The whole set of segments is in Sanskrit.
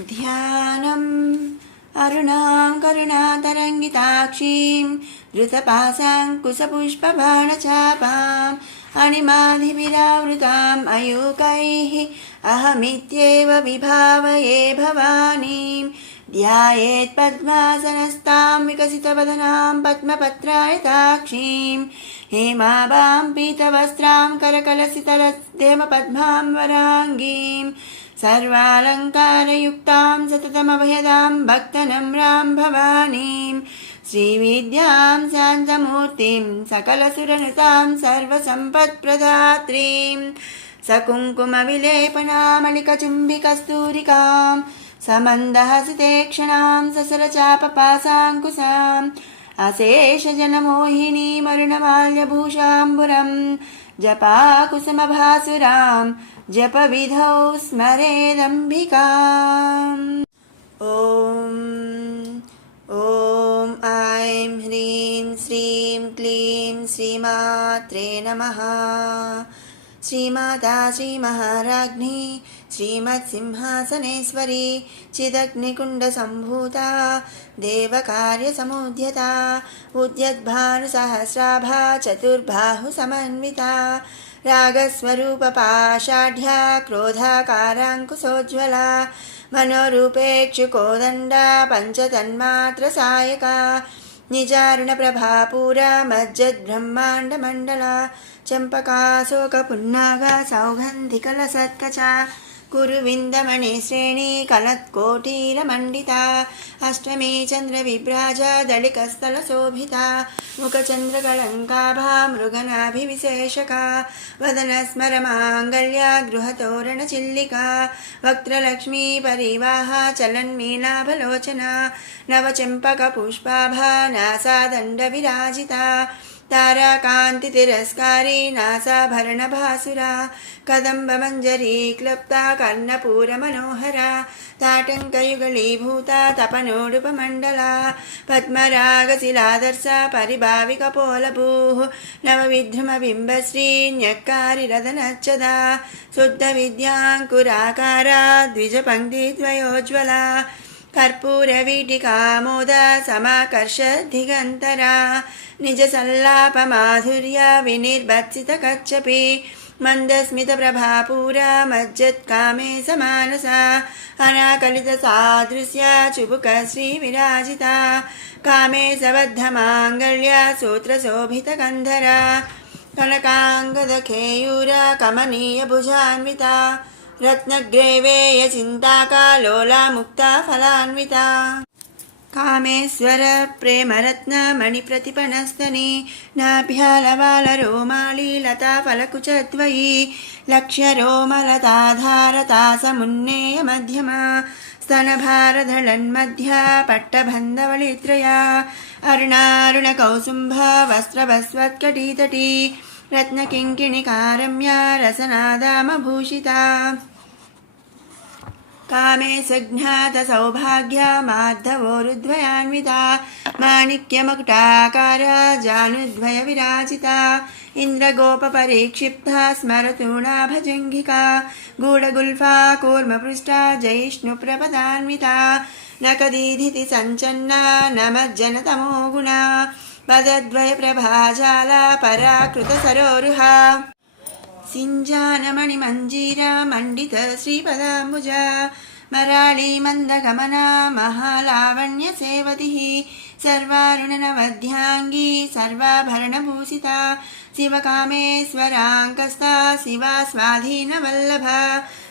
ध्यानम् अरुणां करुणातरङ्गिताक्षीं धृतपाशाङ्कुशपुष्पबाणचापाम् अणिमाधिविरावृताम् अयूकैः अहमित्येव विभावये भवानीं ध्यायेत् पद्मासनस्तां विकसितवदनां पद्मपत्रायताक्षीं हेमाभां पीतवस्त्रां करकलसितरदेवपद्मां वराङ्गीं सर्वालङ्कारयुक्तां सततमभयदां भक्तनम्रां भवानीं श्रीविद्यां शान्तमूर्तिं सकलसुरनुतां सर्वसम्पत्प्रदात्रीं सकुङ्कुमविलेपनामलिकचुम्बिकस्तूरिकां समन्दहसितेक्षणां ससरचापपासाङ्कुशाम् अशेषजनमोहिनीमरुणमाल्यभूषाम्बुरं जपाकुसुमभासुरां जपविधौ स्मरेदम्बिकाम्। ॐ ऐं ह्रीं श्रीं क्लीं श्रीमात्रे नमः। श्रीमाता श्रीमहाराज्ञी श्रीमत्सिंहासनेश्वरी चिदग्निकुण्डसम्भूता देवकार्यसमुद्यता उद्यद्भानुसहस्राभा चतुर्बाहुसमन्विता रागस्वरूपपाषाढ्या क्रोधाकाराङ्कुशोज्ज्वला मनोरूपेक्षुकोदण्डा पञ्चतन्मात्रसायका निजारुणप्रभापूरा मज्जद्ब्रह्माण्डमण्डला चम्पकाशोकपुन्नागा सौगन्धिकलसत्कचा कुरुविन्दमणिश्रेणी कलत्कोटीरमण्डिता अष्टमी चन्द्रविभ्राजा दलिकस्थलशोभिता मुखचन्द्रकलङ्काभा मृगनाभिविशेषका वदनस्मरमाङ्गल्या गृहतोरणचिल्लिका वक्त्रलक्ष्मी परिवाहा चलन्मीनाभलोचना नवचम्पकपुष्पाभा नासादण्डविराजिता ताराकान्तितिरस्कारी नासाभरणभासुरा कदम्बमञ्जरी क्लुप्ता कर्णपूरमनोहरा ताटङ्कयुगलीभूता तपनोडुपमण्डला पद्मरागशिलादर्शा परिभाविकपोलभूः नवविध्रुमबिम्बश्री न्यक्कारिरदनच्छदा शुद्धविद्याङ्कुराकारा द्विजपङ्क्तिद्वयोज्ज्वला कर्पूरवीटिकामोदा समाकर्षद्दिगन्तरा निजसल्लापमाधुर्या विनिर्भत्सितकच्छपि मन्दस्मितप्रभापूरा मज्जत्कामे समानसा अनाकलितसादृश्या चुबुकश्रीविराजिता कामे सबद्धमाङ्गल्या सूत्रशोभितकन्धरा कनकाङ्गदखेयूरा कमनीयभुजान्विता रत्नग्रैवेयचिन्ताका मुक्ता फलान्विता कामेश्वर प्रेमरत्नमणिप्रतिपणस्तनी नाभ्यालवालरोमाली लताफलकुचद्वयी लक्ष्यरोमलताधारतासमुन्नेय मध्यमा स्तनभारधळन्मध्या पट्टबन्धवलित्रया अरुणारुणकौसुम्भा वस्त्रवस्वत्कटीतटी रत्नकिङ्किणिकारम्या रसनादामभूषिता कामे सज्ञातसौभाग्या मार्धवोरुद्वयान्विता माणिक्यमकुटाकारा जानुद्वयविराजिता इन्द्रगोपपरिक्षिप्ता स्मरतूणाभजङ्घिका गूढगुल्फा कूर्मपृष्ठा जयिष्णुप्रपदान्विता नकदीधिति सञ्चन्ना नमज्जनतमो गुणा पदद्वयप्रभाजाला पराकृतसरोरुहा सिञ्जानमणिमञ्जीरा मण्डित श्रीपदाम्बुजा मराळी मन्दगमना महालावण्यसेवतिः सर्वारुणनवध्याङ्गी सर्वाभरणभूषिता शिवकामेश्वराङ्कस्ता शिवा स्वाधीनवल्लभा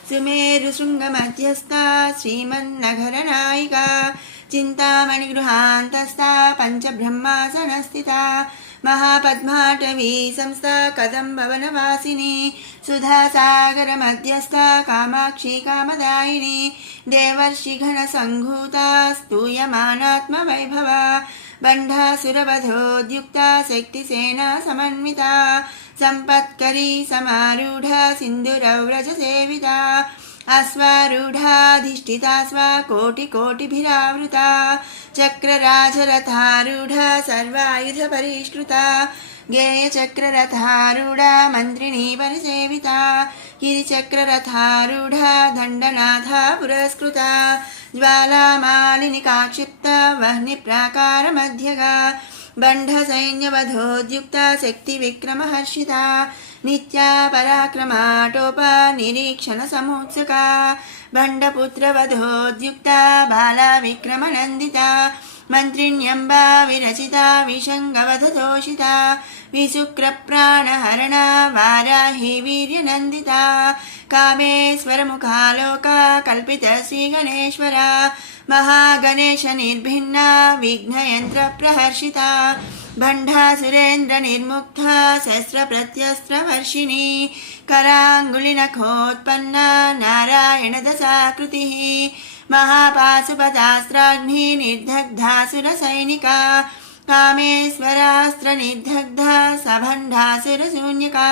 सुमेरुशृङ्गमध्यस्था श्रीमन्नगरनायिका चिन्तामणिगृहान्तस्था पञ्चब्रह्मासनस्थिता महापद्माटवी संस्था कदम्बवनवासिनी सुधासागरमध्यस्था कामाक्षी कामदायिनी देवर्षिगणसङ्घूता स्तूयमानात्मवैभवा बन्धासुरवधोद्युक्ता शक्तिसेना समन्विता सम्पत्करी समारूढा सिन्दूरव्रजसेविता अश्वारूढाधिष्ठिता स्वा कोटिकोटिभिरावृता चक्रराजरथारूढा सर्वायुधपरिष्कृता गेयचक्ररथारूढा मन्त्रिणी परिसेविता गिरिचक्ररथारूढा दण्डनाथा पुरस्कृता ज्वालामालिनिकाक्षिप्ता वह्निप्राकारमध्यगा बण्ढसैन्यवधोद्युक्ता शक्तिविक्रमहर्षिता नित्या पराक्रमाटोपा निरीक्षणसमुत्सुका बण्डपुत्रवधोद्युक्ता बाला विक्रमनन्दिता मन्त्रिण्यम्बा विरचिता विशङ्गवधतोषिता विशुक्रप्राणहरणा वाराही वीर्यनन्दिता कामेश्वरमुखालोका कल्पितश्रीगणेश्वरा महागणेशनिर्भिन्ना विघ्नयन्त्रप्रहर्षिता भण्डासुरेन्द्रनिर्मुक्ता शस्त्रप्रत्यस्त्रवर्षिणी कराङ्गुलिनखोत्पन्ना नारायणदशाकृतिः महापाशुपतास्त्राग्नि निर्दग्धासुरसैनिका कामेश्वरास्त्रनिर्दग्धा सभण्डासुरशून्यका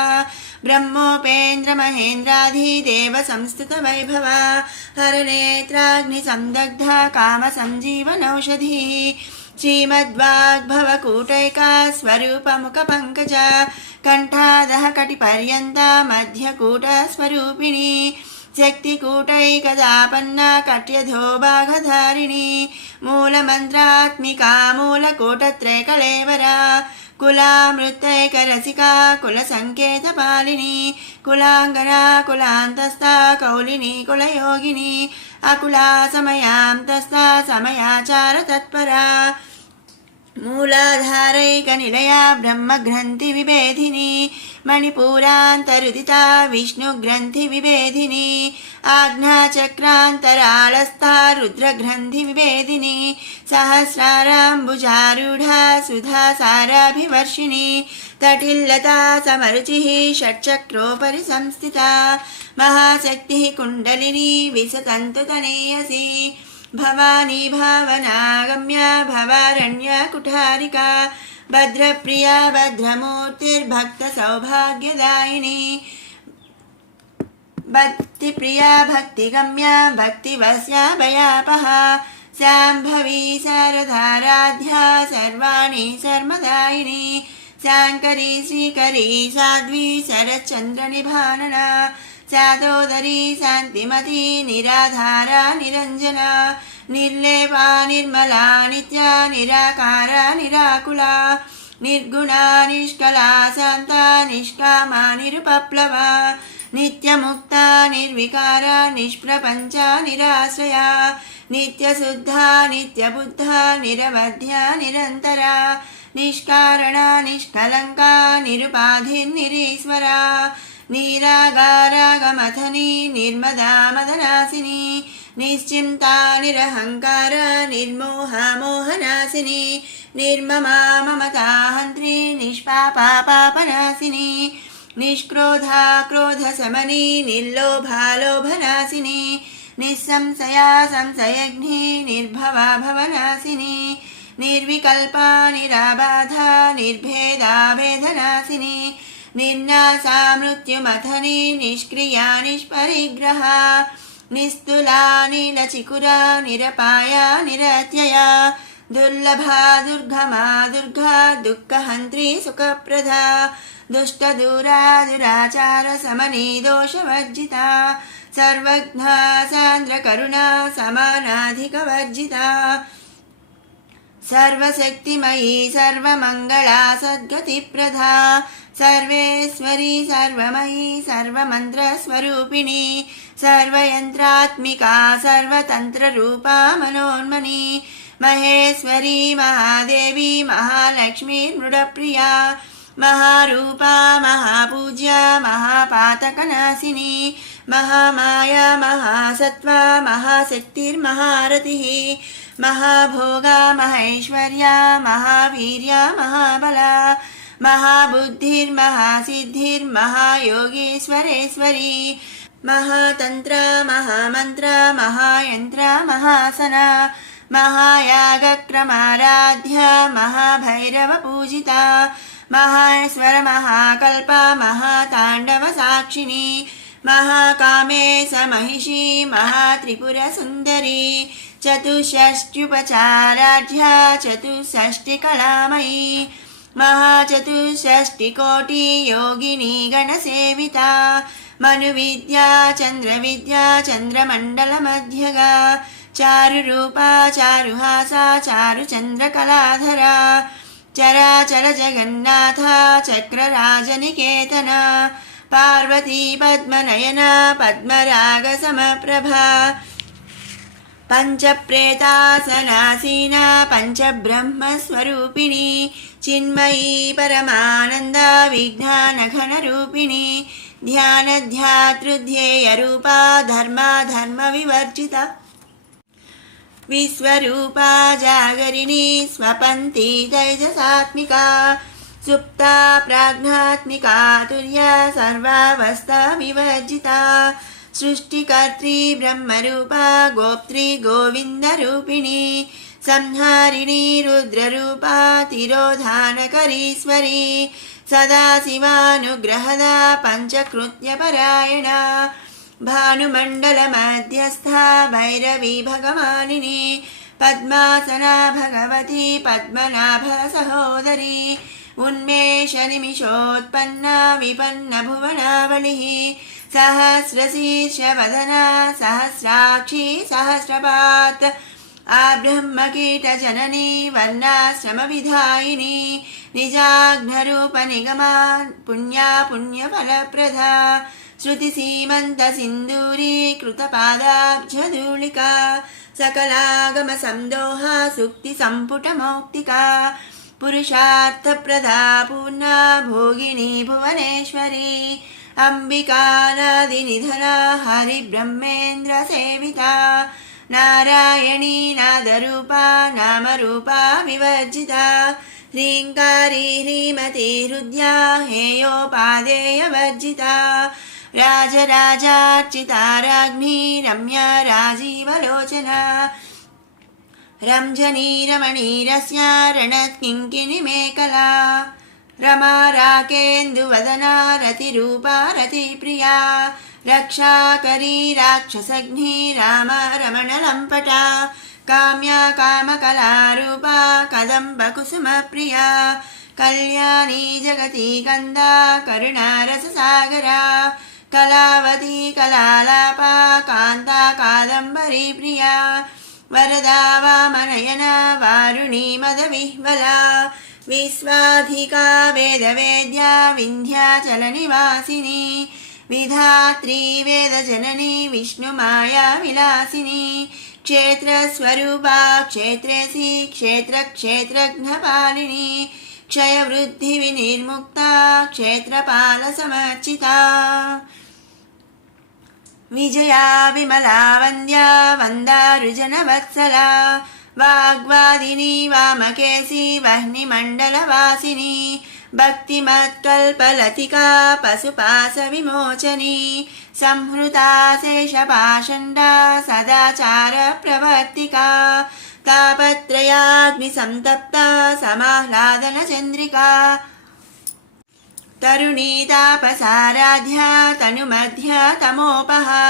ब्रह्मोपेन्द्रमहेन्द्राधिदेव संस्तुतवैभवा हरनेत्राग्निसंदग्धा कामसञ्जीवनौषधिः श्रीमद्वाग्भवकूटैका स्वरूपमुखपङ्कजा कण्ठादः कटिपर्यन्ता मध्यकूटस्वरूपिणी शक्तिकूटैकदापन्ना कट्यधो भागधारिणी मूलमन्त्रात्मिका मूलकूटत्रयकलेवरा कुलामृतैकरसिका कुलसङ्केतपालिनी कुलाङ्गना कुलान्तस्था कौलिनी कुलयोगिनी अकुला समयान्तस्था समयाचारतत्परा मूलाधारैकनिलया ब्रह्मग्रन्थिविभेदिनी मणिपूरान्तरुदिता विष्णुग्रन्थिविभेदिनी आज्ञाचक्रान्तराळस्था रुद्रग्रन्थिविभेदिनी सहस्राराम्बुजारूढा सुधासाराभिवर्षिणी तटिल्लता समरुचिः षट्चक्रोपरि संस्थिता महाशक्तिः कुण्डलिनी विसतन्तुतनेयसी भवानी भावनागम्या भवारण्या कुठारिका भद्रप्रिया भद्रमूर्तिर्भक्तसौभाग्यदायिनी भक्तिप्रिया भक्तिगम्या भक्तिवस्याभयापहा शाम्भवी शारदाराध्या सर्वाणि सर्वदायिनी शाङ्करी श्रीकरी साध्वी शरच्चन्द्रनिभानना सादोदरी शान्तिमती निराधारा निरञ्जना निर्लेपा निर्मला नित्या निराकारा निराकुला निर्गुणा निष्कला शान्ता निष्कामा निरुपप्लवा नित्यमुक्ता निर्विकारा निष्प्रपञ्चा निराश्रया नित्यशुद्धा नित्यबुद्धा निरवध्या निरन्तरा निष्कारणा निष्कलङ्का निरुपाधिर्निरीश्वरा निरागारागमथनी निर्मदा मदनासिनी निश्चिन्ता निरहङ्कार निर्मोहा मोहनासिनी निर्ममा ममताहन्त्री निष्पापा पापनासिनी निष्क्रोधा क्रोधशमनी निर्लोभा लोभनासिनी निस्संशया संशयग्नि निर्भवा भवनासिनी निर्विकल्पा निराबाधा निर्भेदा भेदनासिनी निर्नासा मृत्युमथनी निष्क्रिया निष्परिग्रहा निस्तुला नीलचिकुरा निरपाया निरत्यया दुर्लभा दुर्गमा दुर्गा दुःखहन्त्री सुखप्रदा दुष्टदूरा दुराचार समनी दोषवर्जिता सर्वज्ञा सान्द्रकरुणा समानाधिकवर्जिता सर्वशक्तिमयी सर्वमङ्गला सद्गतिप्रदा सर्वेश्वरी सर्वमयी सर्वमन्त्रस्वरूपिणी सर्वयन्त्रात्मिका सर्वतन्त्ररूपा मनोन्मनी महेश्वरी महादेवी महालक्ष्मीर्मृडप्रिया महारूपा महापूज्या महापातकनाशिनी महामाया महासत्त्वा महाशक्तिर्महारतिः महाभोगा महेश्वर्या महावीर्या महाबला महाबुद्धिर्महासिद्धिर्महायोगीश्वरेश्वरी महातन्त्रा महामन्त्रा महायन्त्रा महासना महायागक्रमाराध्या महाभैरवपूजिता महाश्वर महाकल्पा महाताण्डवसाक्षिणी महाकामेश महिषी महात्रिपुरसुन्दरी चतुष्षष्ट्युपचाराढ्या चतुष्षष्टिकलामयी महाचतुष्षष्टिकोटि योगिनी गणसेविता मनुविद्या चन्द्रविद्या चन्द्रमण्डलमध्यगा चारुरूपा चारुहासा चारुचन्द्रकलाधरा चराचर जगन्नाथा चक्रराजनिकेतना पार्वती पद्मनयना पद्मरागसमप्रभा पञ्चप्रेतासनासीना पञ्चब्रह्मस्वरूपिणी चिन्मयी परमानन्दा विज्ञानघनरूपिणी ध्यानध्यातृध्येयरूपा धर्माधर्मविवर्जिता विश्वरूपा जागरिणी स्वपन्ती तैजसात्मिका सुप्ता प्राज्ञात्मिका तुर्या सर्वावस्था विवर्जिता सृष्टिकर्त्री ब्रह्मरूपा गोप्त्री गोविन्दरूपिणी संहारिणी रुद्ररूपा तिरोधानकरीश्वरी सदाशिवानुग्रहदा पञ्चकृत्यपरायणा भानुमण्डलमध्यस्था भैरवी भगवानिनी पद्मासना भगवती पद्मनाभसहोदरी उन्मेषनिमिषोत्पन्ना विपन्नभुवनावलिः सहस्रशीर्षवदना सहस्राक्षी सहस्रपात् आब्रह्मकीटजननी वर्णाश्रमविधायिनी निजाघ्नरूपनिगमा पुण्या पुण्यफलप्रदा श्रुतिसीमन्तसिन्दूरी कृतपादाब्जधूलिका सकलागमसंदोहा सुक्तिसम्पुटमौक्तिका पुरुषार्थप्रदा पूर्णा भोगिनी भुवनेश्वरी अम्बिकानादिनिधना हरिब्रह्मेन्द्रसेविता नारायणी नादरूपा नामरूपा विवर्जिता ह्रीङ्कारी ह्रीमती हृद्या हेयोपादेयवर्जिता राजराजार्चिता राज्ञी रम्या राजीवलोचना रंजनी रमणीरस्या रणत्किङ्किणीमेखला रमा राकेन्दुवदना रतिरूपा रतिप्रिया रक्षाकरी राक्षसघ्नी रामा रमणलम्पटा काम्या कामकलारूपा कदम्बकुसुमप्रिया कल्याणी जगती कन्दा करुणारससागरा कलावती कलालापा कान्ता कादम्बरी प्रिया वरदा वामनयना वारुणी मदविह्वला विश्वाधिका वेदवेद्या विन्ध्याचलनिवासिनी विधात्री वेदजननी विष्णुमाया विलासिनी क्षेत्रस्वरूपा क्षेत्रेसी क्षेत्रक्षेत्रज्ञपालिनी क्षयवृद्धिविनिर्मुक्ता क्षेत्रपालसमर्चिता विजया विमला वन्द्या वन्दारुजनवत्सला वाग्वादिनी वामकेशी वह्निमण्डलवासिनी भक्तिमत्कल्पलतिका पशुपाशविमोचनी संहृता शेषपाषण्डा सदाचारप्रवर्तिका तापत्रयाग्निसन्तप्ता समाह्लादनचन्द्रिका तरुणी तापसाराध्या तनुमध्या तमोपहा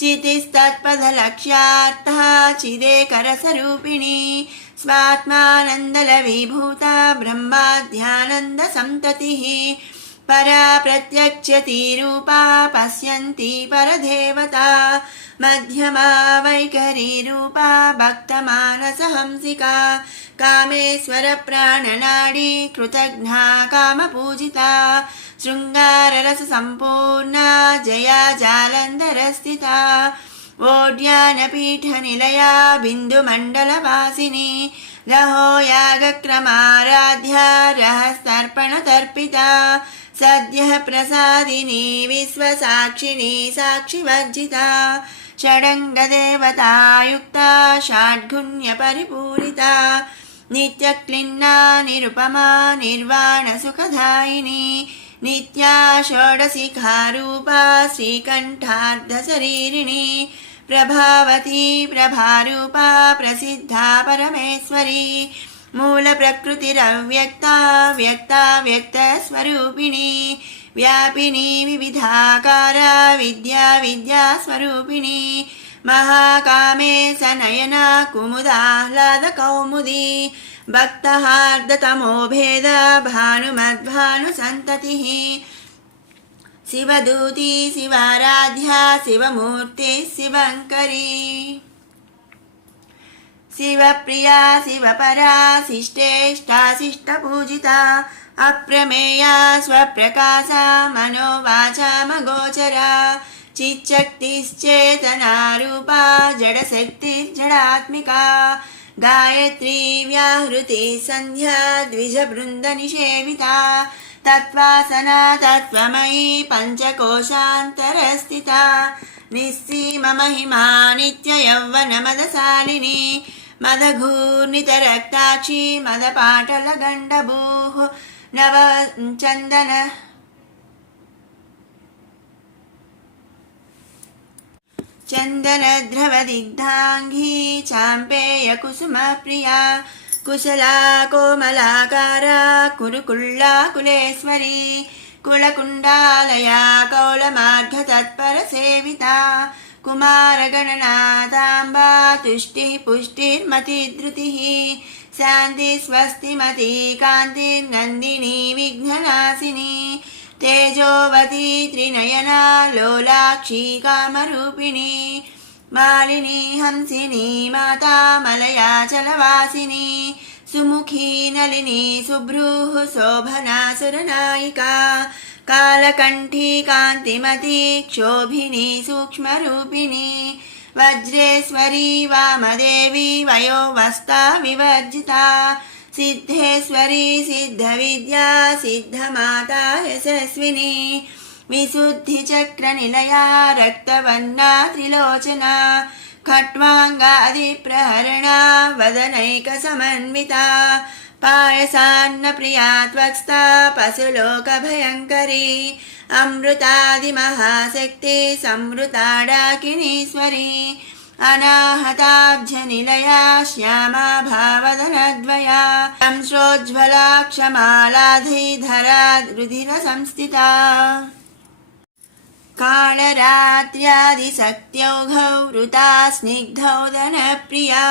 चितिस्तत्पथलक्ष्यार्थः चिदेकरसरूपिणी स्वात्मानन्दलविभूता ब्रह्माध्यानन्दसन्ततिः परा प्रत्यक्षतिरूपा पश्यन्ती परदेवता मध्यमा वैखरीरूपा भक्तमानसहंसिका कामेश्वरप्राणनाडी कृतघ्ना कामपूजिता शृङ्गाररससम्पूर्णा जया जालन्धरस्थिता ओड्यानपीठनिलया बिन्दुमण्डलवासिनी रहो यागक्रमाराध्या रहस्तर्पणतर्पिता सद्यः प्रसादिनी विश्वसाक्षिणी साक्षिवर्जिता षडङ्गदेवतायुक्ता षड्गुण्यपरिपूरिता नित्यक्लिन्ना निरुपमा निर्वाणसुखदायिनी नित्या षोडशिखारूपा श्रीकण्ठार्धशरीरिणी प्रभावती प्रभारूपा प्रसिद्धा परमेश्वरी मूलप्रकृतिरव्यक्ता व्यक्ता व्यक्तस्वरूपिणी व्यापिनी विविधाकारा विद्या विद्यास्वरूपिणी महाकामे सनयना कुमुदाह्लादकौमुदी भक्तहार्दतमो भेद भानुमद्भानुसन्ततिः शिवदूती शिवाराध्या शिवमूर्ति शिवङ्करी शिवप्रिया शिवपरा शिष्टेष्टा शिष्टपूजिता अप्रमेया स्वप्रकाशा मनोवाचामगोचरा चिच्शक्तिश्चेतनारूपा जडशक्तिर्जडात्मिका गायत्री व्याहृति सन्ध्या द्विजवृन्दनिषेविता तत्त्वासना तत्त्वमयी पञ्चकोशान्तरस्थिता निस्सीममहिमा नित्ययौवनमदशालिनी मदघूर्णितरक्ताक्षी मदपाटलगण्डभूः नवचन्दन चन्दनद्रवदिग्धाङ्गी चाम्पेयकुसुमप्रिया कुशला कोमलाकारा कुरुकुल्लाकुलेश्वरी कुलकुण्डालया कौलमार्गतत्परसेविता कुमारगणनाथाम्बा तुष्टिः पुष्टिर्मतिधृतिः शान्ति स्वस्तिमती कान्तिर्नन्दिनी विघ्ननाशिनी तेजोवती त्रिनयना लोलाक्षी कामरूपिणी मालिनी हंसिनी माता मलयाचलवासिनी सुमुखी नलिनी सुभ्रूः शोभना सुरनायिका कालकण्ठी कान्तिमती क्षोभिनी सूक्ष्मरूपिणी वज्रेश्वरी वामदेवी वयोवस्था विवर्जिता सिद्धेश्वरी सिद्धविद्या सिद्धमाता यशस्विनी विशुद्धिचक्रनिलया रक्तवर्णा त्रिलोचना खट्वाङ्गादिप्रहरणा वदनैकसमन्विता पायसान्नप्रिया त्वक्स्था पशुलोकभयङ्करी अमृतादिमहाशक्ति संवृताडाकिनीश्वरी अनाहताब्जनिलया श्यामा भावदनद्वया संश्रोज्ज्वला क्षमालाधिधरा रुधिरसंस्थिता कालरात्र्यादिशक्त्यौघौ वृता स्निग्धौ दनप्रिया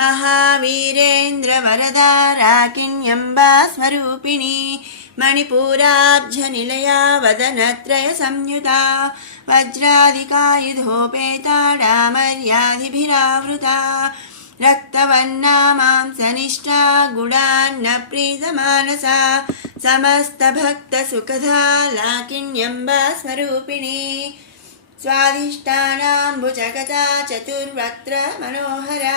महावीरेन्द्रवरदा राकिण्यम्बा स्वरूपिणी मणिपूराब्जनिलया वदनत्रयसंयुता वज्रादिकायुधोपेता डामर्यादिभिरावृता रक्तवर्णा मांसनिष्ठा गुणान्नप्रीतमानसा समस्तभक्तसुखदा लाकिण्यम्बा स्वरूपिणी स्वाधिष्ठानाम्बुजगता चतुर्वक्त्र मनोहरा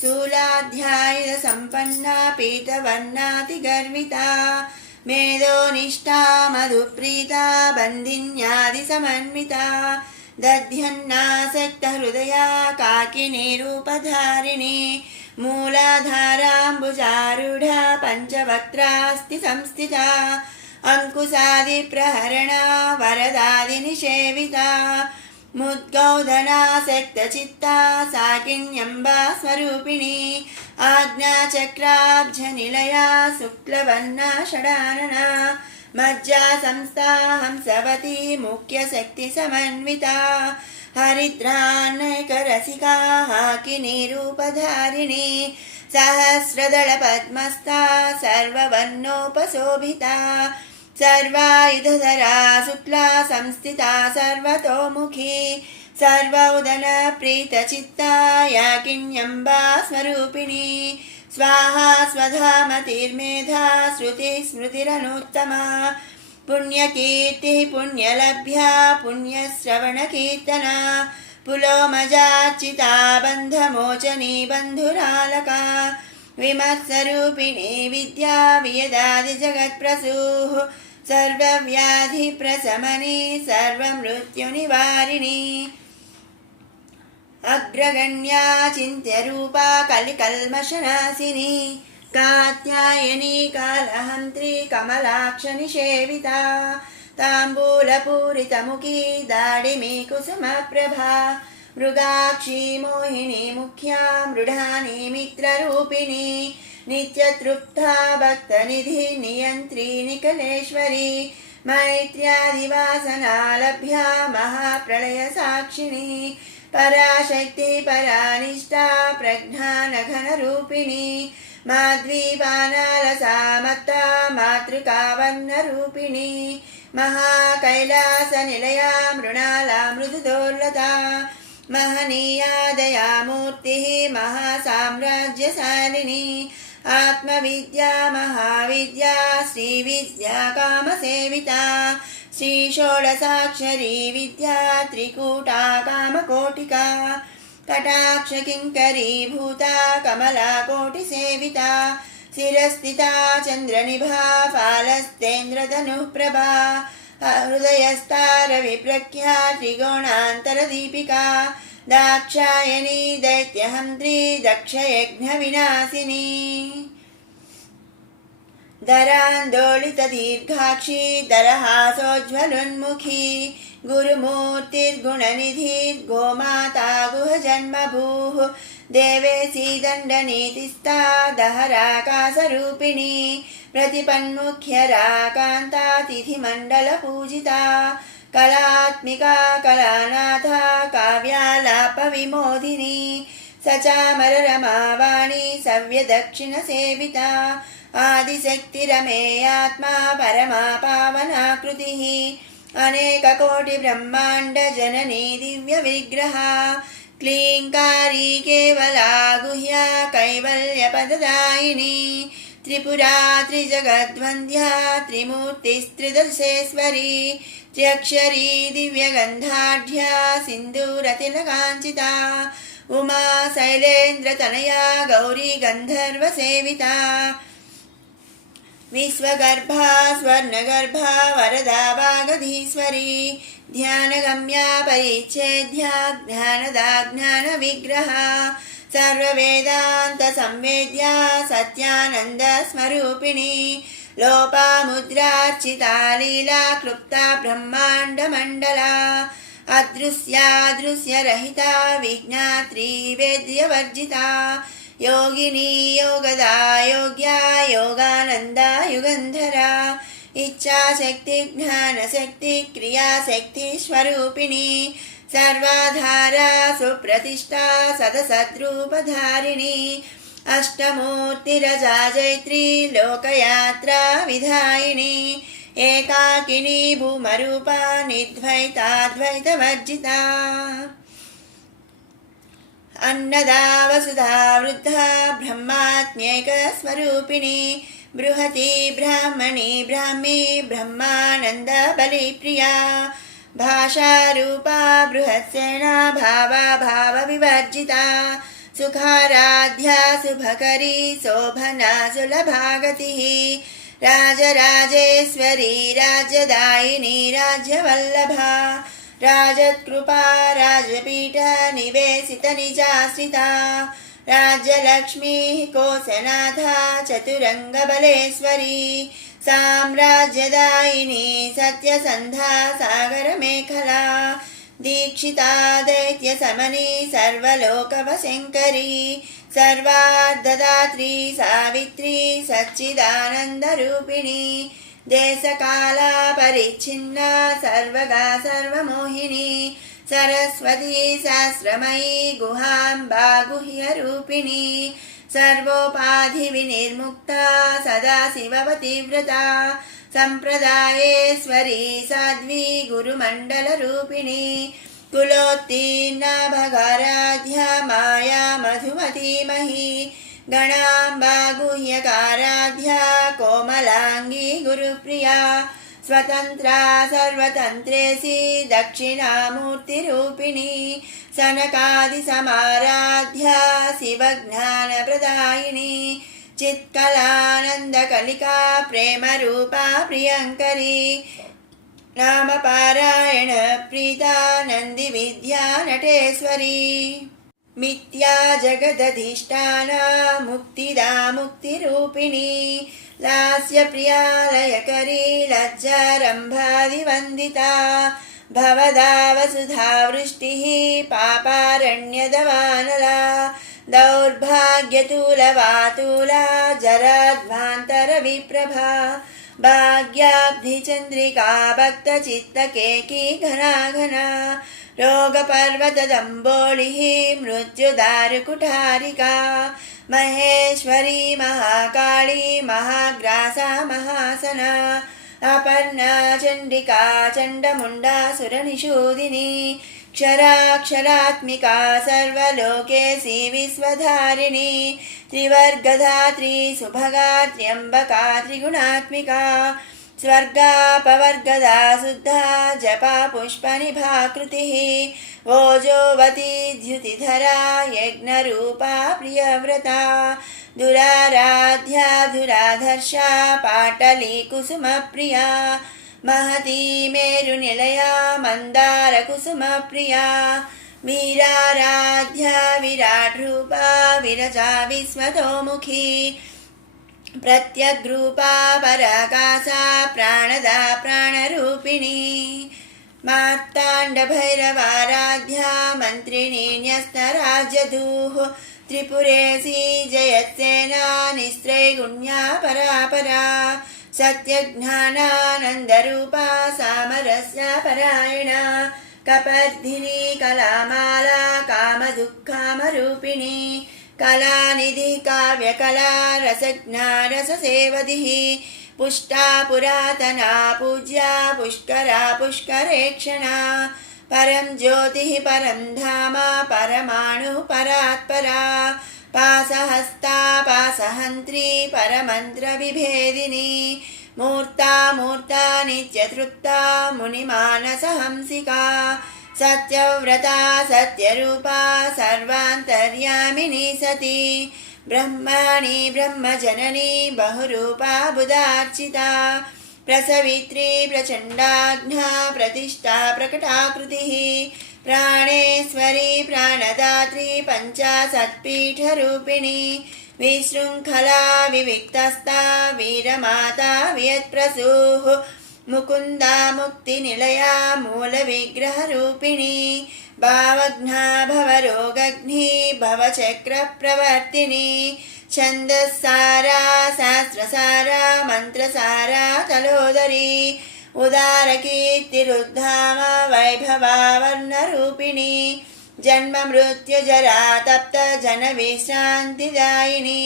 शूलाध्यायुधसम्पन्ना पीतवर्णातिगर्विता मेधोनिष्ठा मधुप्रीता बन्दिन्यादिसमन्विता दध्यन्नासक्तहृदया काकिनी रूपधारिणी मूलाधाराम्बुजारूढा पञ्चवक्त्रास्ति संस्थिता अंकुशादिप्रहरणा वरदादिनिषेविता मुद्गौधनासक्तचित्ता साकिन्यम्बा स्वरूपिणी आज्ञाचक्राब्जनिलया शुक्लवर्णा षडानना मज्जा संस्था हंसवती मुख्यशक्तिसमन्विता हरिद्रान्नैकरसिका हाकिनी रूपधारिणी सहस्रदलपद्मस्था सर्ववर्णोपशोभिता सर्वायुधधरा शुक्ला संस्थिता सर्वतोमुखी सर्वौदन प्रीतचित्ता याकिन्यम्बा स्वरूपिणी स्वाहा स्वधा मतिर्मेधा श्रुतिस्मृतिरनुत्तमा पुण्यकीर्तिः पुण्यलभ्या पुण्यश्रवणकीर्तना पुलोमजार्चिता बन्धमोचनी बन्धुरालका विमत्सरूपिणी विद्या वियदादिजगत्प्रसूः सर्वव्याधिप्रशमनी सर्वमृत्युनिवारिणी अग्रगण्या चिन्त्यरूपा कलिकल्मषनाशिनी कात्यायनी कालहन्त्री कमलाक्षनिषेविता ताम्बूलपूरितमुखी दाडिमी कुसुमप्रभा मृगाक्षी मोहिनी मुख्या मृढानी मित्ररूपिणी नित्यतृप्ता भक्तनिधि नियन्त्री निकलेश्वरी मैत्र्यादिवासनालभ्या महाप्रलयसाक्षिणी पराशक्ति परानिष्ठा प्रज्ञानघनरूपिणी माध्वीपानालसामत्ता मातृकावर्णरूपिणी महाकैलासनिलया मृणाला मृदुदोर्लता महनीया दयामूर्तिः महासाम्राज्यशालिनी आत्मविद्या महाविद्या श्रीविद्या कामसेविता श्रीषोडशाक्षरी विद्या त्रिकूटा कामकोटिका कटाक्ष किङ्करीभूता कमला कोटिसेविता शिरस्थिता चन्द्रनिभा फालस्तेन्द्रधनुप्रभा हृदयस्तारविप्रख्या त्रिगुणान्तरदीपिका दाक्षायणी दैत्यहन्त्री दक्षयज्ञविनाशिनी दरान्दोलितदीर्घाक्षी दरहासोज्ज्वलोन्मुखी गुरुमूर्तिर्गुणनिधिर्गोमाता गुहजन्मभूः देवेशी दण्डनीतिस्था दहराकाशरूपिणी प्रतिपन्मुख्यराकान्ता तिथिमण्डलपूजिता कलात्मिका कलानाथा काव्यालापविमोदिनी सचामररमावाणी सव्यदक्षिणसेविता आदिशक्तिरमेयात्मा परमा पावनाकृतिः अनेककोटिब्रह्माण्डजननी दिव्यविग्रहा क्लीङ्कारी केवला गुह्या कैवल्यपददायिनी त्रिपुरा त्रिजगद्वन्द्या त्रिमूर्तिस्त्रिदशेश्वरी त्र्यक्षरी दिव्यगन्धाढ्या सिन्दूरतिलकाञ्चिता उमा शैलेन्द्रतनया गौरी गन्धर्वसेविता विश्वगर्भा स्वर्णगर्भा वरदा वागधीश्वरी ध्यानगम्या परिच्छेद्या ज्ञानदा ज्ञानविग्रहा सर्ववेदान्तसंवेद्या सत्यानन्दस्वरूपिणी लोपामुद्रार्चिता लीला क्लुप्ता ब्रह्माण्डमण्डला अदृश्यादृश्यरहिता विज्ञात्री वेद्यवर्जिता योगिनी योगदा योग्या योगानन्दा युगन्धरा इच्छाशक्ति ज्ञानशक्ति क्रियाशक्ति स्वरूपिणी सर्वाधारा सुप्रतिष्ठा सदसद्रूपधारिणी अष्टमूर्तिरजा जैत्री लोकयात्रा विधायिनी एकाकिनी भूमरूपा निर्द्वैताद्वैतवर्जिता अन्नदा वसुधा वृद्धा ब्रह्मात्म्यैकस्वरूपिणी बृहती ब्राह्मणी ब्राह्मी ब्रह्मानन्द बलिप्रिया भाषारूपा बृहत्सेना भावा भावविवर्जिता सुखाराध्या शुभकरी शोभना सुलभागतिः राजराजेश्वरी राज्यदायिनी राज्यवल्लभा राजत्कृपा राजपीठ निवेशित निजाश्रिता राज्यलक्ष्मीः कोशनाथा चतुरङ्गबलेश्वरी साम्राज्यदायिनी सत्यसन्धा सागरमेखला दीक्षिता दैत्यशमनी सर्वलोकवशङ्करी सर्वार्धदात्री सावित्री सच्चिदानन्दरूपिणी देशकाला परिच्छिन्ना सर्वगा सर्वमोहिनी सरस्वती सहस्रमयी गुहाम्बा गुह्यरूपिणी सर्वोपाधिविनिर्मुक्ता सदाशिवपतिव्रता सम्प्रदायेश्वरी साध्वी गुरुमण्डलरूपिणी कुलोत्तीर्णा भगाराध्या माया मधुमतीमही गणाम्बा गुह्यकाराध्या कोमलाङ्गी गुरुप्रिया स्वतन्त्रा सर्वतन्त्रेशी दक्षिणामूर्तिरूपिणी सनकादिसमाराध्या शिवज्ञानप्रदायिनी चित्कलानन्दकलिका प्रेमरूपा प्रियङ्करी नामपारायण प्रीता नन्दिविद्या नटेश्वरी मिथ्या जगदधिष्ठाना मुक्तिदा मुक्तिरूपिणी लास्यप्रिया लयकरी लज्जारम्भादिवन्दिता भवदा वसुधा वृष्टिः पापारण्यदवानला दौर्भाग्यतूलवातूला जराध्वान्तरविप्रभा भाग्याब्धिचन्द्रिका भक्तचित्तकेकी घना घना रोगपर्वतदम्बोलिः मृत्युदारुकुठारिका महेश्वरी महाकाली महाग्रासा महासना अपर्णा चण्डिका चण्डमुण्डासुरनिषूदिनी क्षराक्षरात्मिका सर्वलोकेशी विश्वधारिणी त्रिवर्गधात्री सुभगा त्र्यम्बका त्रिगुणात्मिका स्वर्गापवर्गदा शुद्धा जपा पुष्पनिभाकृतिः ओजोवती द्युतिधरा यज्ञरूपा प्रियव्रता दुराराध्या दुराधर्षा पाटली कुसुमप्रिया महती मेरुनिलया मन्दारकुसुमप्रिया वीराराध्या विराट्रूपा विरजा विश्वतोमुखी प्रत्यग्रूपा पराकाशा प्राणदा प्राणरूपिणी मार्ताण्डभैरवाराध्या मन्त्रिणी न्यस्तराज्यधूः त्रिपुरेशी जयत्सेना निस्त्रैगुण्या परापरा सत्यज्ञानानन्दरूपा सामरस्या परायणा कपर्धिनी कलामाला कामदुःखामरूपिणी कलानिधि काव्यकला रसज्ञा रससेवधिः पुष्टा पुरातना पूज्या पुष्करा पुष्करेक्षणा परं ज्योतिः परं धाम परमाणुः परात्परा पासहस्ता पासहन्त्री परमन्त्रविभेदिनी मूर्ता मूर्ता नित्यतृप्ता मुनिमानसहंसिका सत्यव्रता सत्यरूपा सर्वान्तर्यामिनी सती ब्रह्माणि ब्रह्मजननी बहुरूपा बुधार्चिता प्रसवित्री प्रचण्डाघ्ना प्रतिष्ठा प्रकटाकृतिः प्राणेश्वरी प्राणदात्री पञ्चाशत्पीठरूपिणी विशृङ्खला विविक्तस्था वीरमाता वियत्प्रसूः मुकुन्दा मुक्तिनिलया मूलविग्रहरूपिणी भावघ्ना भवरोगघ्नी भवचक्रप्रवर्तिनी छन्दस्सारा शास्त्रसारा मन्त्रसारा तलोदरी उदारकीर्तिरुद्धाम वैभवा वर्णरूपिणी जन्म मृत्युजरा तप्त जनविश्रान्तिदायिनी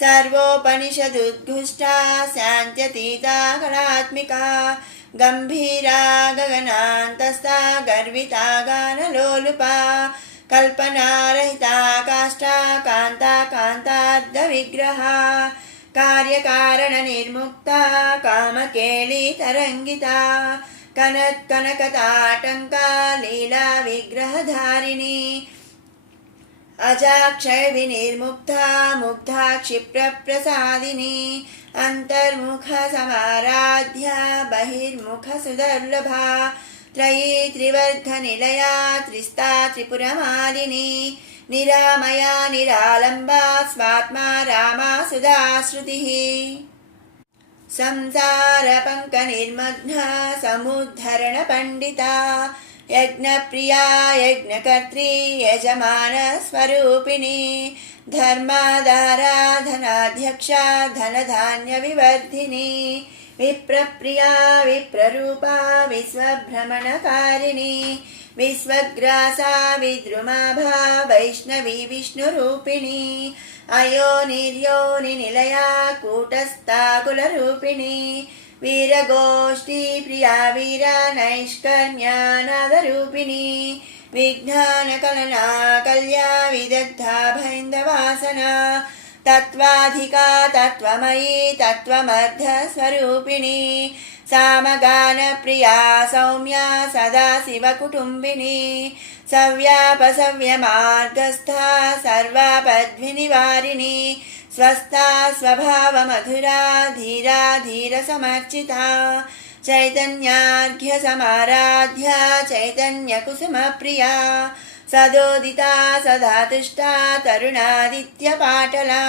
सर्वोपनिषदुद्घुष्टा शान्त्यतीता कलात्मिका गम्भीरा गगनान्तस्था गर्विता गानलोलुपा कल्पनारहिता काष्ठा कान्ता कान्तार्धविग्रहा कार्यकारणनिर्मुक्ता कामकेली तरङ्गिता कनकताटङ्का लीला विग्रहधारिणी अजाक्षय विनिर्मुक्ता मुग्धा क्षिप्रप्रसादिनी अन्तर्मुख समाराध्या बहिर्मुख सुदुर्लभा त्रयी त्रिवर्गनिलया त्रिस्ता त्रिपुरमालिनी निरामया निरालम्बा स्वात्मा रामा सुधाश्रुतिः संसारपङ्कनिर्मग्ना समुद्धरणपण्डिता यज्ञप्रिया यज्ञकर्त्री यजमानस्वरूपिणी धर्माधाराधनाध्यक्षा धनधान्यविवर्धिनी विप्रप्रिया विप्ररूपा विश्वभ्रमणकारिणी विश्वग्रासा विद्रुमाभा वैष्णवी विष्णुरूपिणी अयोनिर्योनिनिलया कूटस्था कुलरूपिणी वीरगोष्ठी प्रिया वीरा नैष्कर्म्यानादरूपिणी विज्ञानकलना कल्या विदग्धा भैन्दवासना तत्त्वाधिका तत्त्वमयी तत्त्वमर्धस्वरूपिणी सामगानप्रिया सौम्या सदा शिवकुटुम्बिनी सव्यापसव्यमार्गस्था सर्वापद्विनिवारिणी स्वस्था स्वभावमधुरा धीरा धीरसमर्चिता चैतन्यार्घ्यसमाराध्या चैतन्यकुसुमप्रिया सदोदिता सदा तुष्टा तरुणादित्यपाटला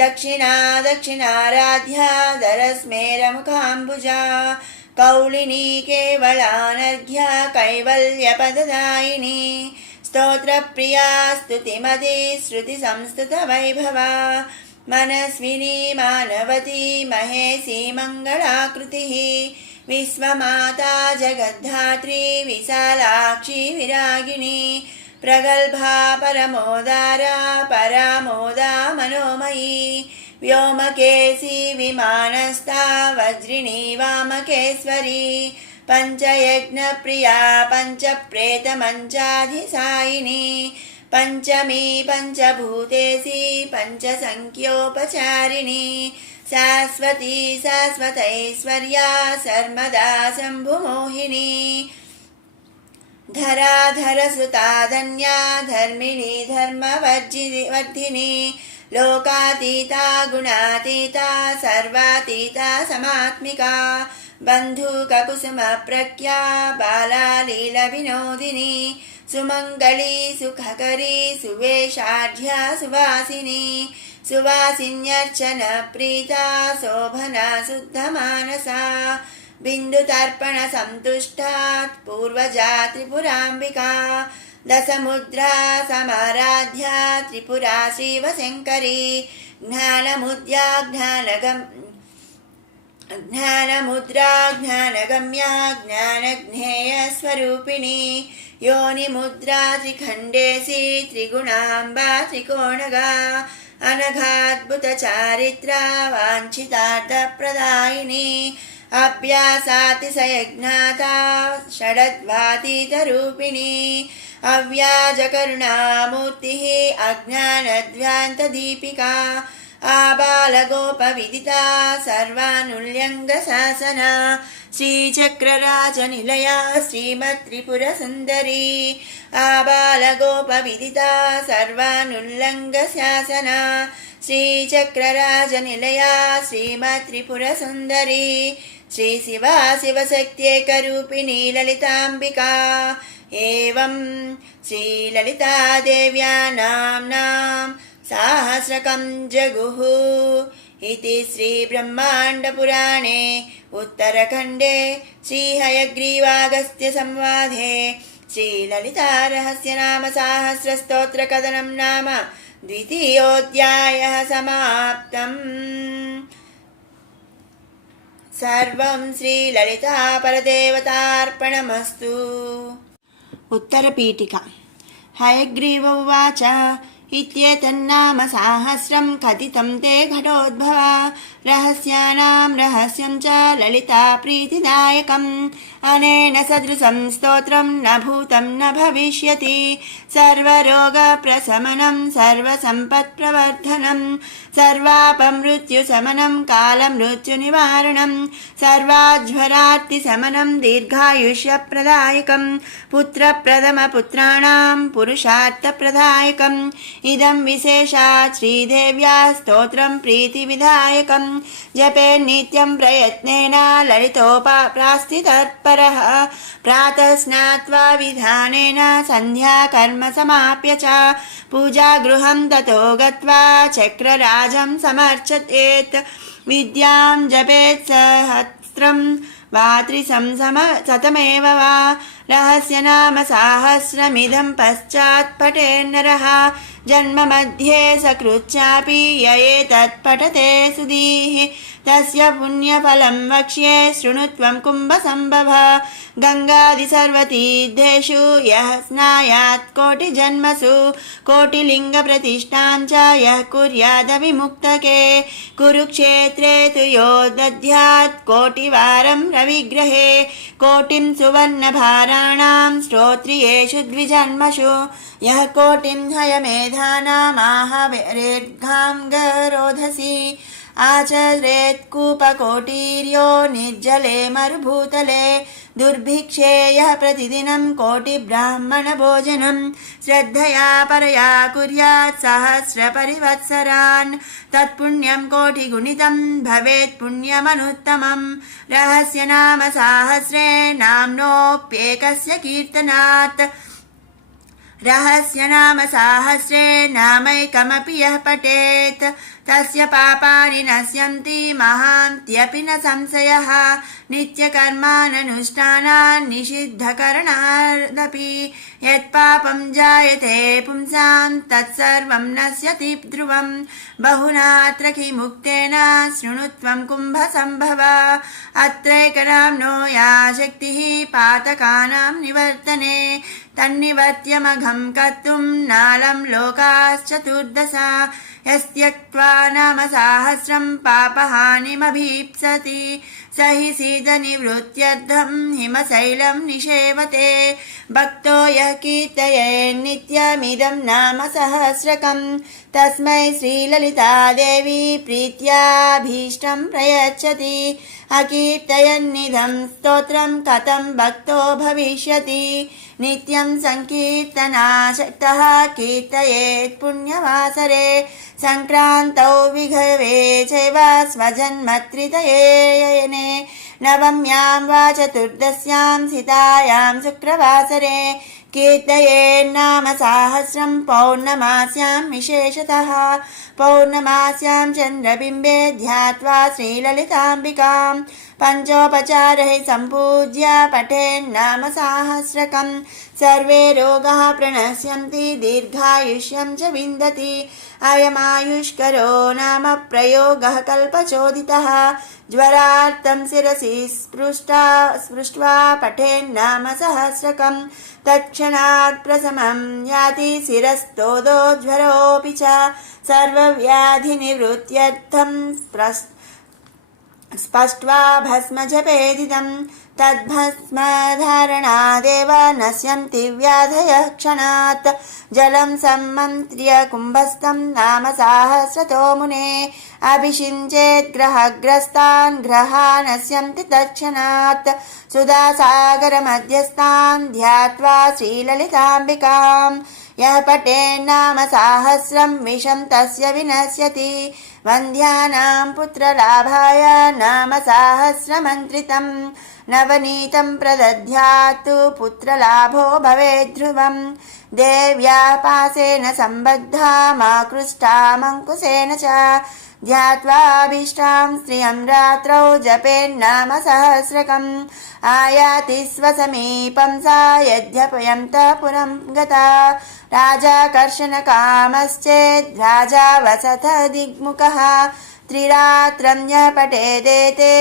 दक्षिणा दक्षिणाराध्या दरस्मेरमुखाम्बुजा कौलिनी केवलानर्घ्या कैवल्यपददायिनी स्तोत्रप्रिया स्तुतिमती श्रुतिसंस्तुतवैभवा मनस्विनी मानवती महेशी मङ्गलाकृतिः विश्वमाता जगद्धात्री विशालाक्षी विरागिणी प्रगल्भा परमोदारा परामोदा मनोमयी व्योमकेशी विमानस्था वज्रिणी वामकेश्वरी पञ्चयज्ञप्रिया पञ्चप्रेतमञ्चाधिसायिनी पञ्चमी पञ्चभूतेशी पञ्चसङ्ख्योपचारिणी शाश्वती शाश्वतैश्वर्या सर्वदा शम्भुमोहिनी धराधरसुता धन्या धर्मिणी धर्मवर्धिनी लोकातीता गुणातीता सर्वातीता समात्मिका बन्धुककुसुमप्रज्ञा बाला लीलविनोदिनी सुमङ्गली सुखकरी सुवेशाढ्या सुवासिनी सुवासिन्यर्चनप्रीता शोभना शुद्धमानसा बिन्दुतर्पणसन्तुष्टात् पूर्वजा त्रिपुराम्बिका दशमुद्रा समाराध्या त्रिपुरा श्रीवशङ्करी ज्ञानमुद्रा ज्ञानगम्या ज्ञानज्ञेयस्वरूपिणी योनिमुद्रा त्रिखण्डेशी त्रिगुणाम्बा त्रिकोणगा अनघाद्भुतचारित्रा वाञ्छितार्थप्रदायिनी अभ्यासातिशयज्ञाता षडद्वातीतरूपिणी अव्याजकरुणामूर्तिः अज्ञानध्वान्तदीपिका आबालगोपविदिता सर्वानुल्यङ्गशासना श्रीचक्रराजनिलया श्रीमत्त्रिपुरसुन्दरी आबालगोपविदिता सर्वानुल्लङ्गशासना श्रीचक्रराजनिलया श्रीमत्त्रिपुरसुन्दरी श्रीशिवा शिवशक्त्येकरूपिणी ललिताम्बिका एवं श्रीललितादेव्या नाम्नां सहस्रकं जगुः इति श्रीब्रह्माण्डपुराणे उत्तरखण्डे श्रीहयग्रीवागस्त्यसंवादे श्रीललितारहस्यनामसाहस्रस्तोत्रकथनं नाम द्वितीयोऽध्यायः समाप्तम्। सर्वं श्रीललितापरदेवतार्पणमस्तु। उत्तरपीठिका। हयग्रीव उवाच इत्येतन्नाम साहस्रं कथितं ते घटोद्भवा रहस्यानां रहस्यं च ललिता प्रीतिदायकम् अनेन सदृशं स्तोत्रं न भूतं न भविष्यति सर्वरोगप्रशमनं सर्वसम्पत्प्रवर्धनं सर्वापमृत्युशमनं कालमृत्युनिवारणं सर्वाज्वरार्तिशमनं दीर्घायुष्यप्रदायकं पुत्रप्रथमपुत्राणां पुरुषार्थप्रदायकम् इदं विशेषात् श्रीदेव्या स्तोत्रं प्रीतिविधायकं जपे नित्यं प्रयत्नेन ललितोपप्रास्थितत्परः प्रातः स्नात्वा विधानेन सन्ध्याकर्म समाप्य च पूजागृहं ततो गत्वा चक्रराजं समर्चयेत् विद्यां जपेत् सहस्रं वा त्रिशतमेव वा रहस्यनाम साहस्रमिदं पश्चात् पठेन्नरः जन्ममध्ये सकृच्चापि य एतत्पठते सुधीः तस्य पुण्यफलं वक्ष्ये शृणुत्वं कुम्भसम्भव गङ्गादिसर्वतीर्थेषु यः स्नायात् कोटिजन्मसु कोटिलिङ्गप्रतिष्ठां च यः कुर्यादविमुक्तके कुरुक्षेत्रे तु यो दद्यात् कोटिवारं रविग्रहे कोटिं सुवर्णभाराणां श्रोत्रियेषु द्विजन्मसु यः कोटिं हयमेधानामाहवेरेद्घां गरोधसि आचरेत् कूपकोटिर्यो निर्जले मरुभूतले दुर्भिक्षे यः प्रतिदिनं कोटिब्राह्मणभोजनं श्रद्धया परया कुर्यात् सहस्रपरिवत्सरान् तत्पुण्यं कोटिगुणितं भवेत् पुण्यमनुत्तमम् रहस्यनाम साहस्रे नाम्नोऽप्येकस्य कीर्तनात् रहस्यनाम साहस्रे नामैकमपि यः पठेत् तस्य पापानि नश्यन्ति महान्त्यपि न संशयः नित्यकर्माननुष्ठानान् निषिद्धकरणादपि यत्पापं जायते पुंसां तत्सर्वं नश्यति ध्रुवम् बहुनात्र किमुक्तेन शृणुत्वं कुम्भसम्भव अत्रैकनाम्नो या शक्तिः पातकानां निवर्तने तन्निवर्त्यमघं कर्तुं नालं लोकाश्चतुर्दश यस्त्यक्त्वा नाम सहस्रं पापहानिमभीप्सति स हि सीदनिवृत्त्यर्थं हिमशैलं निषेवते भक्तो यः कीर्तयेन्नित्यमिदं नाम सहस्रकं तस्मै श्रीललितादेवी प्रीत्याभीष्टं प्रयच्छति अकीर्तयन्निदं स्तोत्रं कथं भक्तो भविष्यति नित्यं संकीर्तनाशक्तः कीर्तयेत् पुण्यवासरे संक्रान्तौ विघवे चैव स्वजन्मत्रितये नवम्यां वा चतुर्दश्यां सितायां शुक्रवासरे कीर्तयेन्नाम सहस्रं पौर्णमास्यां विशेषतः पौर्णमास्यां चन्द्रबिम्बे ध्यात्वा श्रीललिताम्बिकां पञ्चोपचारैः सम्पूज्य पठेन्नाम सहस्रकं सर्वे रोगाः प्रणश्यन्ति दीर्घायुष्यं च विन्दति अयमायुष्करो नाम प्रयोगः कल्पचोदितः ज्वरार्तं शिरसि स्पृष्ट्वा पठेन्नाम सहस्रकं तत्क्षणात् प्रशमं याति शिरस्तोदो ज्वरोऽपि च सर्वव्याधिनिवृत्त्यर्थं स्पष्ट्वा भस्म जपेदिदं तद्भस्मधारणादेव नश्यन्ति व्याधयः क्षणात् जलं सम्मन्त्र्य कुम्भस्थं नाम सहस्रतो मुने अभिषिञ्चेत् ग्रहग्रस्तान् ग्रहा नश्यन्ति तत्क्षणात् सुधासागरमध्यस्थान् ध्यात्वा श्रीललिताम्बिकां यः पठेन्नाम सहस्रं विषं तस्य विनश्यति वन्द्यानां पुत्रलाभाय नाम सहस्रमन्त्रितं नवनीतं प्रदध्यातु पुत्रलाभो भवेत् ध्रुवम् देव्या पासेन सम्बद्धा माकृष्टामङ्कुशेन च ध्यात्वाभीष्टां स्त्रियं रात्रौ जपेन्नाम सहस्रकम् आयाति स्वसमीपं सा यद्यपयन्तपुरं गता राजाकर्षणकामश्चेद् राजा वसथ दिग्मुखः त्रिरात्रं यः पठेदेते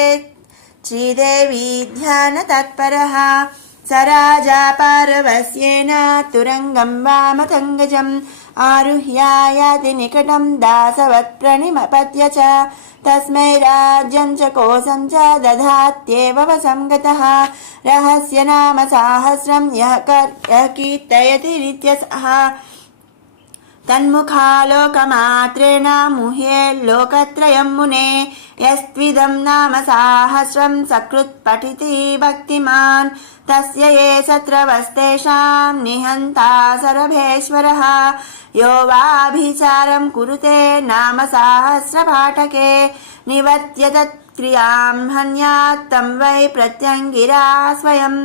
श्रीदेवी ध्यानतत्परः स राजा पारवस्येन तुरङ्गं वामतङ्गजम् आरुह्यायाति निकटं दासवत् प्रणिपत्य च तस्मै राज्यं च कोशं च दधात्येव वसंगतः रहस्य नाम सहस्रं यः कीर्तयति नित्यसः तन्मुखालोकमात्रेण मुह्ये लोकत्रयं मुने यस्त्विदं नाम सहस्रं सकृत् पठिति भक्तिमान् तस्य ये शत्रवस्तेषां निहन्ता सरभेश्वरः यो वाभिचारं कुरुते नाम सहस्रपाठके निवर्त्य तत्क्रियां हन्यात् तं वै प्रत्यङ्गिरा स्वयं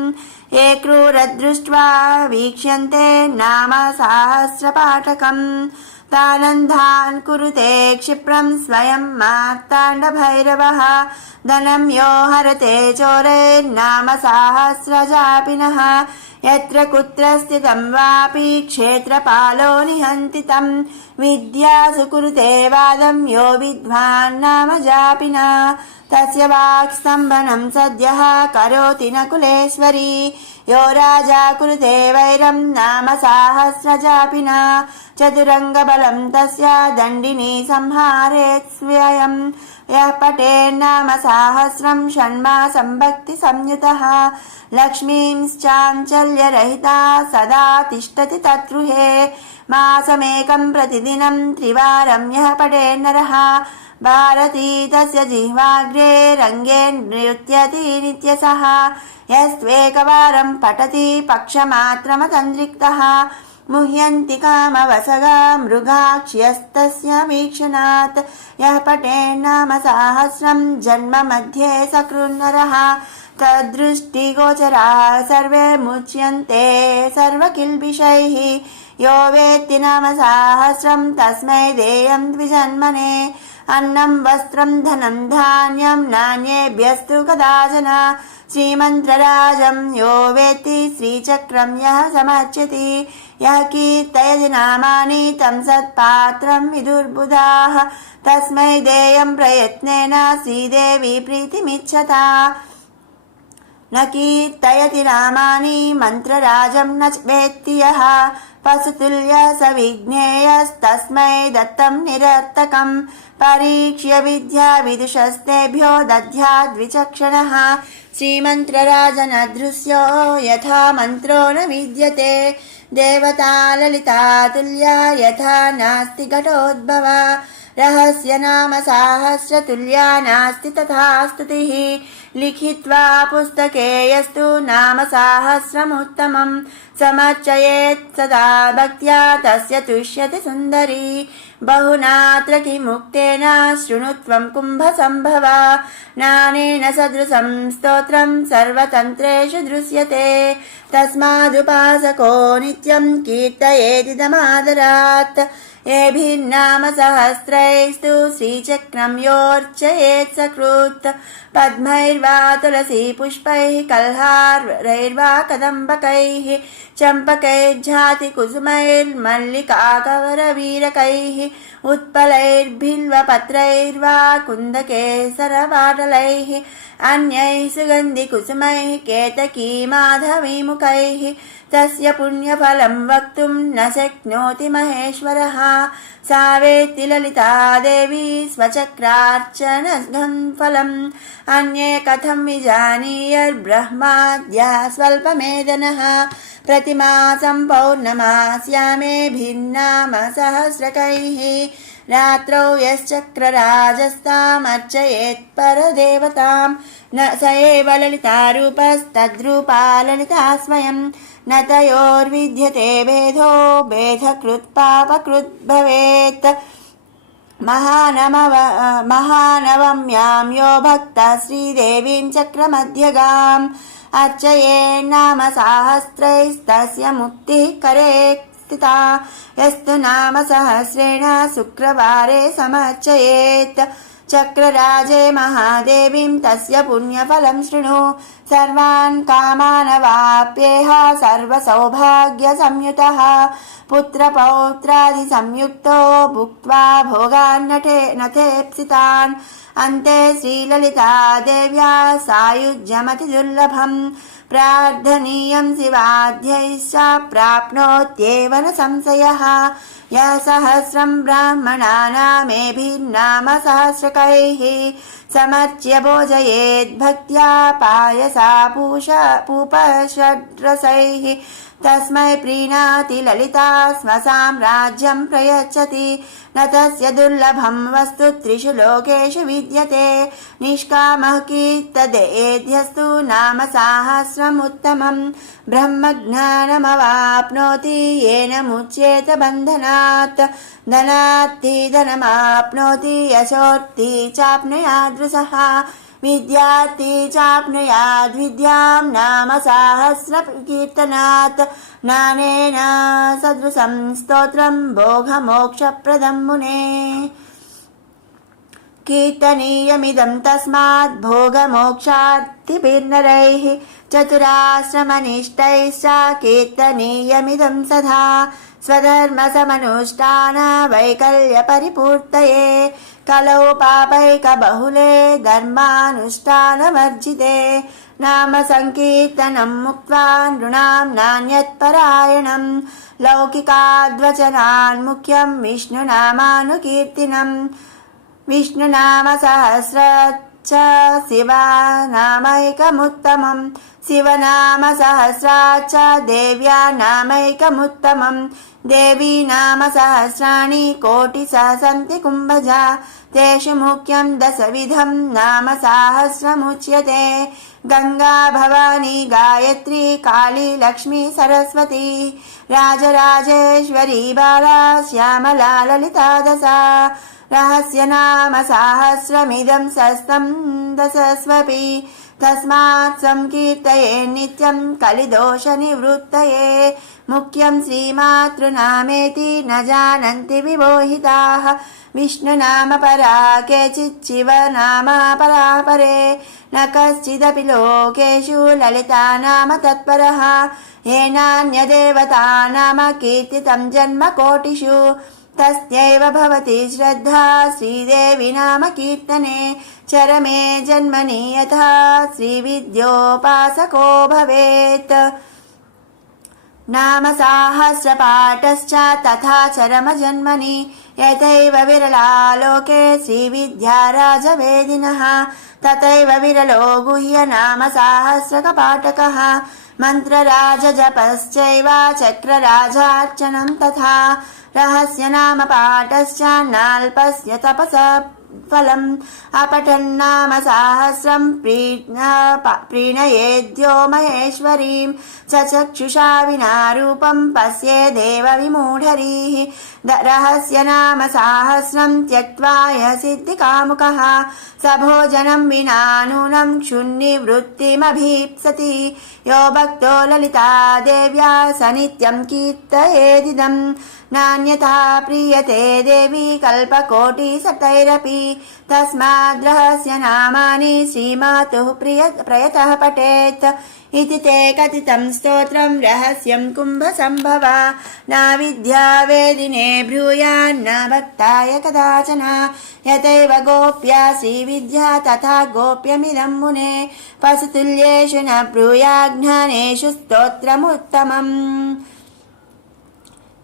ये क्रूरदृष्ट्वा वीक्ष्यन्ते नाम सहस्रपाठकम् तानन्धान् कुरुते क्षिप्रं स्वयं मार्ताण्डभैरवः धनं यो हरते चोरैर्नाम सहस्रजापिनः यत्र कुत्र स्थितं वापि क्षेत्रपालो निहन्ति तं विद्यासु कुरुते वादं यो विद्वान् नाम जापिनः तस्य वाक्स्तम्भनं सद्यः करोति न कुलेश्वरी यो राजा कुरुते वैरं नाम सहस्रजापिनः चतुरङ्गबलं तस्य दण्डिनी संहारेत् स्वयं यः पठेन्नाम सहस्रं षण्मासं भक्तिसंयुतः लक्ष्मींश्चाञ्चल्यरहिता सदा तिष्ठति तद्गृहे मासमेकं प्रतिदिनं त्रिवारं यः पठेन्नरः भारती तस्य जिह्वाग्रे रङ्गे नृत्यति नित्यसः यस्त्वेकवारं पठति पक्षमात्रमतन्द्रिक्तः मुह्यन्ति कामवसगा मृगाक्ष्यस्तस्य वीक्षणात् यः पठेन्नाम सहस्रं जन्म मध्ये सकृन्नरः तद्दृष्टिगोचराः सर्वे मुच्यन्ते सर्वकिल्बिषैः यो वेत्ति नाम सहस्रं तस्मै देयं द्विजन्मने अन्नं वस्त्रं धनं धान्यं नान्येभ्यस्तु कदाचन श्रीमन्त्रराजं यो वेत्ति श्रीचक्रं यः समर्च्यति यः कीर्तयति नामानि तं सत्पात्रं विदुर्बुधाः तस्मै देयं प्रयत्नेन श्रीदेवी प्रीतिमिच्छता न कीर्तयति नामानि मन्त्रराजं न वेत्ति यः पशुतुल्यः स विज्ञेयस्तस्मै दत्तं निरर्थकं परीक्ष्य विद्या विदुषस्तेभ्यो दद्याद्विचक्षणः श्रीमन्त्रराजनदृश्यो यथा मन्त्रो न विद्यते देवता ललिता तुल्या यथा नास्ति घटोद्भवा रहस्य नाम सहस्रतुल्या नास्ति तथा स्तुतिः लिखित्वा पुस्तके यस्तु नाम सहस्रमुत्तमं समर्चयेत् सदा भक्त्या तस्य तुष्यति सुन्दरी बहुनात्र किमुक्तेन शृणुत्वं कुम्भसम्भवा नानेन सदृशं स्तोत्रं सर्वतन्त्रेषु दृश्यते तस्मादुपासको नित्यं कीर्तयेदिदमादरात् एभिर्नाम सहस्रैस्तु श्रीचक्रं योऽर्चयेत् सकृत् पद्मैर्वा तुलसी पुष्पैः कल्हारैर्वा कदम्बकैः चम्पकैर्झाति कुसुमैर्मल्लिकाकवरवीरकैः उत्पलैर्बिल्वपत्रैर्वा कुन्दकेसरपाटलैः अन्यैः सुगन्धिकुसुमैः केतकी माधवीमुखैः तस्य पुण्यफलं वक्तुं न शक्नोति महेश्वरः सा वेत्ति ललिता देवी स्वचक्रार्चनघं फलम् अन्ये कथं विजानीयर्ब्रह्माद्यः स्वल्पमेधनः प्रतिमासं पौर्णमास्यामेभिर्नाम सहस्रकैः रात्रौ यश्चक्रराजस्तामर्चयेत् परदेवतां न स एव ललितारूपस्तद्रूपा ललिता स्वयं न तयोर्विद्यते भेदो भेदकृत् पापकृत् भवेत् महानवम्यां यो भक्तः श्रीदेवीं चक्रमध्यगाम् अर्चयेन्नाम सहस्रैस्तस्य मुक्तिः करे स्थिता यस्तु नाम सहस्रेण शुक्रवारे समर्चयेत् चक्रराजे महादेवीं तस्य पुण्यफलं शृणु सर्वान् कामानवाप्येह सर्वसौभाग्यसंयुतः पुत्रपौत्रादिसंयुक्तो भुक्त्वा भोगान् नथेप्सितान् अन्ते श्रीललिता देव्या सायुज्यमतिदुर्लभम् प्रार्थनीयं शिवाद्यैश्च प्राप्नोत्येव न संशयः यः सहस्रं ब्राह्मणानामेभिर्नाम सहस्रकैः समर्च्य भोजयेद्भक्त्या पायसा पूपषड्रसैः तस्मै प्रीणाति ललिता स्वसां राज्यं प्रयच्छति न तस्य दुर्लभं वस्तु त्रिषु लोकेषु विद्यते निष्कामः कीर्तयेद्यस्तु नाम सहस्रमुत्तमं ब्रह्मज्ञानमवाप्नोति येन मुच्येत बन्धनात् धनार्थी धनमाप्नोति यशोर्थी चाप्नुयादृशः विद्यार्थी चाप्नुयाद्विद्यां नाम सहस्रकीर्तनात् नानेन सदृशं स्तोत्रं भोगमोक्षप्रदं मुने कीर्तनीयमिदं तस्मात् भोगमोक्षार्थिभिर्नरैः चतुराश्रमनिष्ठैश्च कीर्तनीयमिदं सदा स्वधर्मसमनुष्ठान वैकल्यपरिपूर्तये कलौ पापैकबहुले धर्मानुष्ठानवर्जिते नाम संकीर्तनं मुक्त्वा नृणां नान्यत्परायणं लौकिकाद्वचनान् मुख्यं विष्णुनामानुकीर्तनं विष्णुनाम सहस्राच्च शिवनामैकमुत्तमं शिवनाम सहस्राच्च देव्या नामैकमुत्तमं देवी नाम सहस्राणि कोटिशः सन्ति कुम्भजा तेषु मुख्यं दशविधं नाम सहस्रमुच्यते गंगा भवानी गायत्री काली लक्ष्मी सरस्वती राजराजेश्वरी बाला श्यामला ललिता दशा रहस्य नाम सहस्रमिदं शस्तं दशस्वपि तस्मात् संकीर्तये नित्यं कलिदोषनिवृत्तये मुख्यं श्रीमातृनामेति न जानन्ति विमोहिताः विष्णुनाम परा केचिच्छिवनाम परा परे न कश्चिदपि लोकेषु ललिता नाम तत्परः येनान्यदेवता नाम कीर्तितं जन्मकोटिषु तस्यैव भवति श्रद्धा श्रीदेवी नाम कीर्तने चरमे जन्मनि यथा श्रीविद्योपासको भवेत् नाम साहस्रपाठश्च तथा चरमजन्मनि यथैव विरला लोके श्रीविद्याराजवेदिनः तथैव विरलो गुह्य नाम सहस्रकपाटकः मन्त्रराजजपश्चैव चक्रराजार्चनं तथा रहस्य नाम पाठश्च नाल्पस्य तपसा फलम् अपठन्नाम सहस्रं प्रीणयेद्यो महेश्वरीं चक्षुषा विना रूपं पश्येदेव विमूढरीः रहस्य नाम सहस्रं त्यक्त्वा यः सिद्धिकामुकः स भोजनं विना नूनं क्षुन्निवृत्तिमभीप्सति यो भक्तो ललिता देव्या स नित्यं कीर्तयेदिदम् नान्यथा प्रीयते देवी कल्पकोटिशतैरपि तस्माद्रहस्य नामानि श्रीमातुः प्रयतः पठेत् इति ते कथितं स्तोत्रं रहस्यं कुम्भसम्भवा न विद्यावेदिने ब्रूयान्न भक्ताय कदाचन यथैव गोप्या श्रीविद्या तथा गोप्यमिदं मुने पशुतुल्येषु न ब्रूयाज्ञानेषु स्तोत्रमुत्तमम्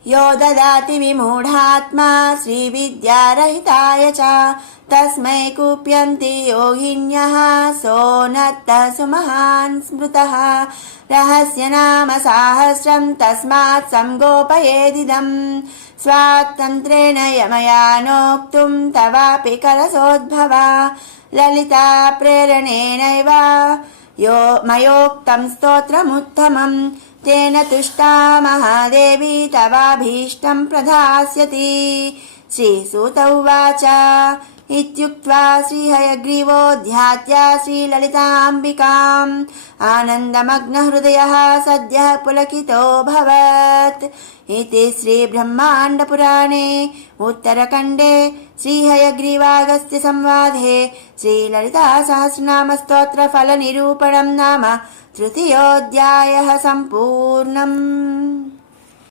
यो ददाति विमूढात्मा श्रीविद्यारहिताय च तस्मै कुप्यन्ति योगिन्यः सोऽनत्तः सुमहान् स्मृतः रहस्य नाम सहस्रं तस्मात् संगोपयेदिदम् स्वातन्त्र्येण यमया नोक्तुं तवापि कलशोद्भवा ललिता प्रेरणेनैव यो मयोक्तं स्तोत्रमुत्तमम् तेन तुष्टा महादेवी तवाभीष्टं प्रदास्यति श्रीसूत उवाच इत्युक्त्वा श्रीहयग्रीवो ध्यात्या श्रीललिताम्बिकाम् आनन्दमग्नहृदयः सद्यः पुलकितोऽभवत् इति श्रीब्रह्माण्डपुराणे उत्तरखण्डे श्रीहयग्रीवागस्त्यसंवादे श्रीललितासहस्रनामस्तोत्रफलनिरूपणं नाम तृतीयोऽध्यायः सम्पूर्णम्।